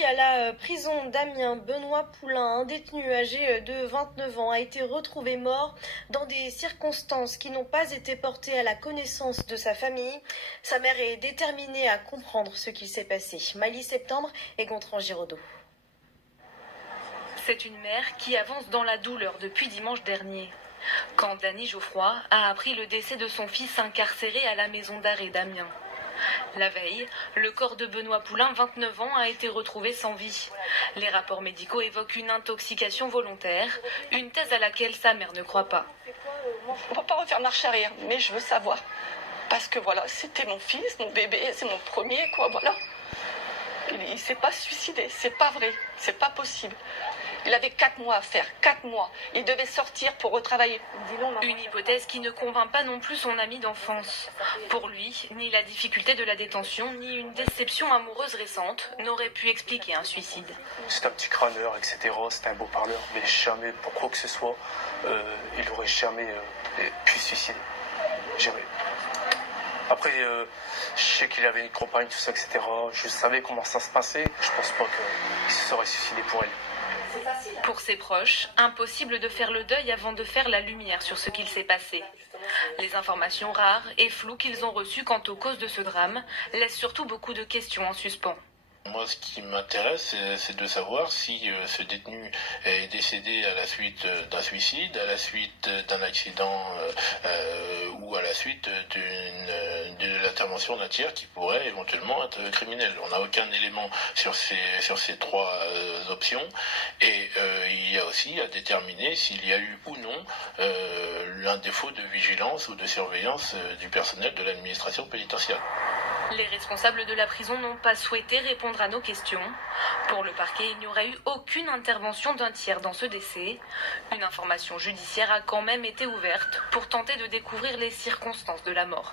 À la prison d'Amiens, Benoît Poulain, un détenu âgé de 29 ans, a été retrouvé mort dans des circonstances qui n'ont pas été portées à la connaissance de sa famille. Sa mère est déterminée à comprendre ce qui s'est passé. Mali Septembre et Gontran Giraudot. C'est une mère qui avance dans la douleur depuis dimanche dernier. Quand Dany Geoffroy a appris le décès de son fils incarcéré à la maison d'arrêt d'Amiens. La veille, le corps de Benoît Poulain, 29 ans, a été retrouvé sans vie. Les rapports médicaux évoquent une intoxication volontaire, une thèse à laquelle sa mère ne croit pas. On ne va pas refaire marche arrière, mais je veux savoir. Parce que voilà, c'était mon fils, mon bébé, c'est mon premier, quoi, voilà. Il ne s'est pas suicidé, c'est pas vrai, c'est pas possible. Il avait 4 mois à faire, 4 mois. Il devait sortir pour retravailler. Une hypothèse qui ne convainc pas non plus son ami d'enfance. Pour lui, ni la difficulté de la détention, ni une déception amoureuse récente n'auraient pu expliquer un suicide. C'est un petit crâneur, etc. C'est un beau parleur, mais jamais, pour quoi que ce soit, il n'aurait jamais pu se suicider. Jamais. Après, je sais qu'il avait une compagne, tout ça, etc. Je savais comment ça se passait. Je pense pas qu'il se serait suicidé pour elle. Pour ses proches, impossible de faire le deuil avant de faire la lumière sur ce qu'il s'est passé. Les informations rares et floues qu'ils ont reçues quant aux causes de ce drame laissent surtout beaucoup de questions en suspens. Moi, ce qui m'intéresse, c'est de savoir si ce détenu est décédé à la suite d'un suicide, à la suite d'un accident ou à la suite de l'intervention d'un tiers qui pourrait éventuellement être criminel. On n'a aucun élément sur ces trois options et il y a aussi à déterminer s'il y a eu ou non un défaut de vigilance ou de surveillance du personnel de l'administration pénitentiaire. Les responsables de la prison n'ont pas souhaité répondre à nos questions. Pour le parquet, il n'y aurait eu aucune intervention d'un tiers dans ce décès. Une information judiciaire a quand même été ouverte pour tenter de découvrir les circonstances de la mort.